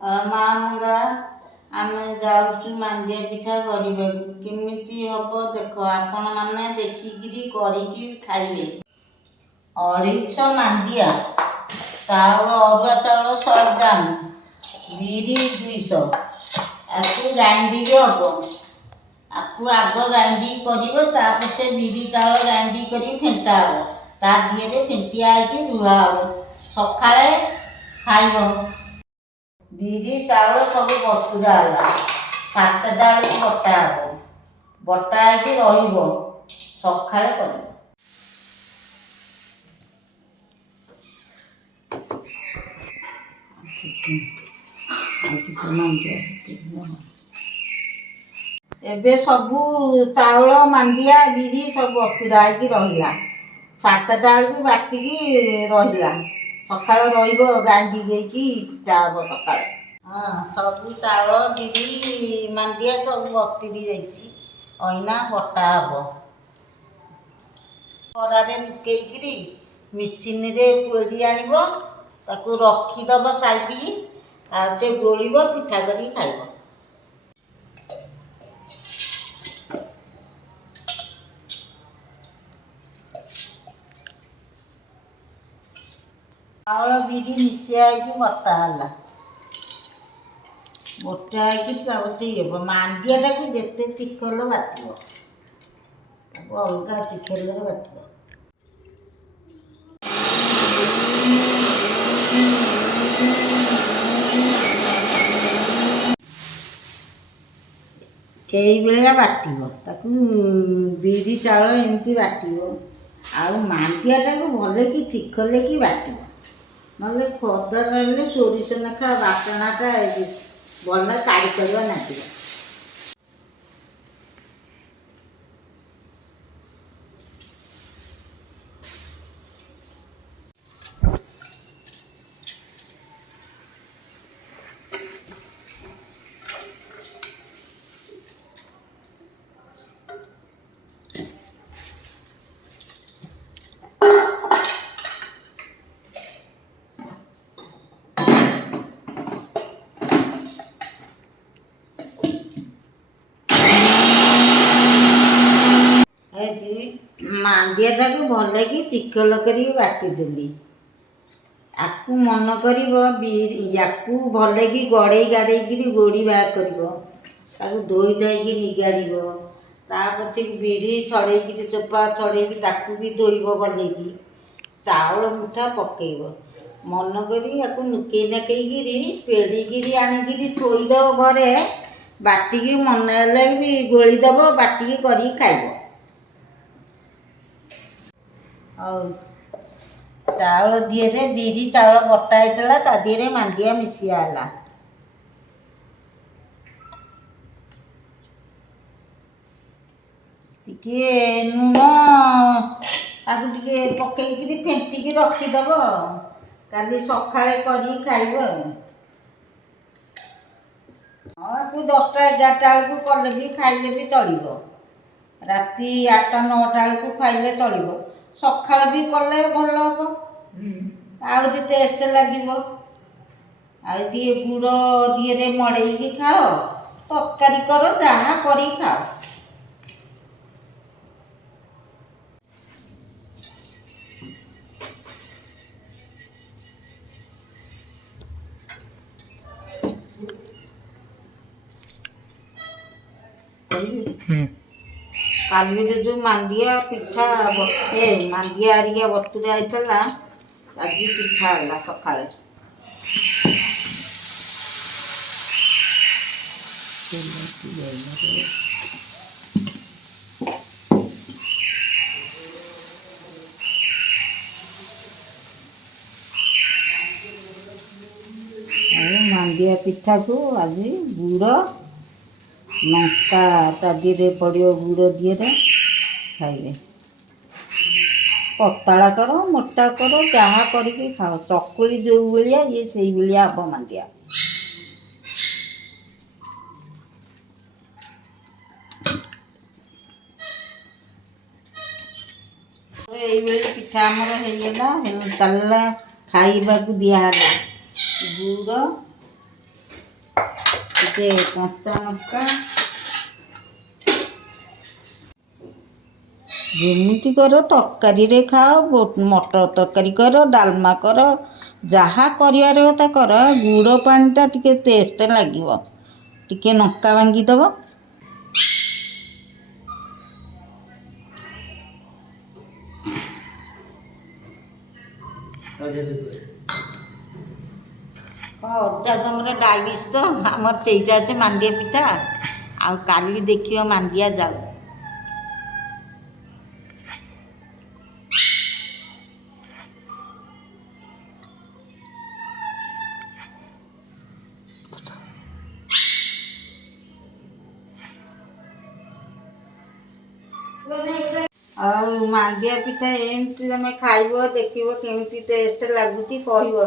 ମା ମଙ୍ଗଳା ଆମେ ଯାଉଛୁ ମାଣ୍ଡିଆ ପିଠା କରିବାକୁ। କେମିତି ହବ ଦେଖ, ଆପଣମାନେ ଦେଖିକିରି କରିକି ଖାଇବେ। 250 ମାଣ୍ଡିଆ ଚାଉଳ, ଅରୁଆ ଚାଉଳ 100 ଗ୍ରାମ, ବିରି 200। ଆକୁ ଗ୍ରାଇଣ୍ଡିଙ୍ଗ ହବ। ଆକୁ ଆଗ ଗ୍ରାଇଣ୍ଡିଙ୍ଗ କରିବ, ତାପରେ ସେ ବିରି ଚାଉଳ ଗ୍ରାଇଣ୍ଡିଙ୍ଗ କରି ଫେଣ୍ଟା ହବ। ତା ଦିହରେ ଫେଣ୍ଟିଆ ହେଇକି ରୁଆ ହବ। ସକାଳେ ଖାଇବ। ବିରି ଚାଉଳ ସବୁ ବତୁରା ହେଲା। 7ଟା ବେଳକୁ ବଟା ହବ। ବଟା ହେଇକି ରହିବ, ସକାଳେ କରିବ। ଏବେ ସବୁ ଚାଉଳ, ମାଣ୍ଡିଆ, ବିରି ସବୁ ବତୁରା ହେଇକି ରହିଲା। 7ଟା ବେଳକୁ ବାଟିକି ରହିଲା। ସକାଳେ ରହିବ, ଗ୍ରାଇଣ୍ଡିଙ୍ଗ ହେଇକି ପିଠା ହବ ସକାଳେ। ସବୁ ଚାଉଳ, ବିରି, ମାଣ୍ଡିଆ ସବୁ ବତୁରି ଯାଇଛି। ଅଇନା ବଟା ହବ। ଖରାରେ ପକେଇକିରି ମେସିନରେ ପୋଡ଼ି ଆଣିବ, ତାକୁ ରଖିଦେବ ସାଇତିକି। ଆଉ ସେ ଗୋଳିବ, ପିଠା କରିକି ଖାଇବ। ଚାଉଳ ବିରି ମିଶିଆ ହେଇକି ବଟା ହେଲା। ବଟା ହେଇକି ଚାଉଳ ହେବ। ମାଣ୍ଡିଆଟାକୁ ଯେତେ ଚିକଣ ବାଟିବ, ତାକୁ ଅଲଗା ଚିକେନରେ ବାଟିବ। এইଭଳିଆ ବାଟିବ। ତାକୁ ବିରି ଚାଉଳ ଏମିତି ବାଟିବ। ଆଉ ମାଣ୍ଡିଆଟାକୁ ଭଲକି ଚିକଲେକି ବାଟିବ। ନହେଲେ ଖଦା ରହିଲେ ସୋରିଷ ନେଖା ବାଟଣାଟା ଭଲ କାଢ଼ି ପାରିବ ନାଟିବ। ମାଣ୍ଡିଆଟାକୁ ଭଲକି ଚିକଲ କରିକି ବାଟିଦେଲି। ଆକୁ ମନ କରିବ, ୟାକୁ ଭଲକି ଗଡ଼େଇ ଗାଡ଼େଇକିରି ଗୋଡ଼ି ବାହାର କରିବ। ତାକୁ ଧୋଇ ଧାଇକି ନିଗାଡ଼ିବ। ତା ପଛରେ ବିରି ଛଡ଼େଇକିରି ଚୋପା ଛଡ଼େଇକି ତାକୁ ବି ଧୋଇବ ଭଲକି। ଚାଉଳ ମୁଠା ପକେଇବ। ମନ କରି ୟାକୁ ନୁକେଇ ନାକେଇକିରି ପେଡ଼ିକିରି ଆଣିକିରି ଥୋଇଦେବ ଘରେ। ବାଟିକି ମନେ ହେଲେ ବି ଗୋଳିଦେବ, ବାଟିକି କରିକି ଖାଇବ। ଆଉ ଚାଉଳ ଦିହରେ ବିରି ଚାଉଳ ବଟା ହେଇଥିଲା, ତା ଦିହରେ ମାଣ୍ଡିଆ ମିଶିଆ ହେଲା। ଟିକେ ଲୁଣ ତାକୁ ଟିକେ ପକେଇକିରି ଫେଣ୍ଟିକି ରଖିଦେବ। କାଲି ସକାଳେ କରିକି ଖାଇବ। ଆକୁ 10ଟା 11ଟା ବେଳକୁ କଲେ ବି ଖାଇଲେ ବି ଚଳିବ। ରାତି 8ଟା 9ଟା ବେଳକୁ ଖାଇଲେ ଚଳିବ। ସକାଳେ ବି କଲେ ଭଲ ହବ, ଆହୁରି ଟେଷ୍ଟ ଲାଗିବ। ଆଉ ଟିକେ ଗୁଡ଼ ଦିହରେ ମଡ଼େଇକି ଖାଅ, ତରକାରୀ କର, ଯାହା କରିକି ଖାଅ। କାଲିରେ ଯେଉଁ ମାଣ୍ଡିଆ ପିଠା ମାଣ୍ଡିଆ ହେରିକା ବତୁରା ହେଇଥିଲା, ଆଜି ପିଠା ହେଲା ସକାଳେ। ମାଣ୍ଡିଆ ପିଠାକୁ ଆଜି ଗୁଡ଼ ଲଙ୍କା ତା ଦିହରେ ପଡ଼ିବ, ଗୁଡ଼ ଦିହରେ ଖାଇବେ। ପତଳା କର, ମୋଟା କର, ଯାହା କରିକି ଖାଅ। ଚକୁଳି ଯେଉଁ ଭଳିଆ, ଇଏ ସେଇ ଭଳିଆ ହବ ମାଣ୍ଡିଆ। এইଭଳି ପିଠା ଆମର ହେଇଗଲା। ଚାଲିଲା ଖାଇବାକୁ ଦିଆହେଲା। ଗୁଡ଼ ଟିକେ କଞ୍ଚା ଲଙ୍କା, ଯେମିତି କର ତରକାରୀରେ ଖାଅ, ମଟର ତରକାରୀ କର, ଡାଲମା କର, ଯାହା କରିବାର କଥା କର, ଗୁଡ଼ ପାଣିଟା ଟିକେ ଟେଷ୍ଟ ଲାଗିବ। ଟିକେ ଲଙ୍କା ଭାଙ୍ଗିଦେବ। ଅଜା ତମର ଡାଇବେଟିସ୍ ତ, ଆମର ସେଇଟା ଅଛି ମାଣ୍ଡିଆ ପିଠା। ଆଉ କାଲି ଦେଖିବ ମାଣ୍ଡିଆ ଯାଉ। ଆଉ ମାଣ୍ଡିଆ ପିଠା ଏମିତି ତମେ ଖାଇବ, ଦେଖିବ କେମିତି ଟେଷ୍ଟ ଲାଗୁଛି କହିବ।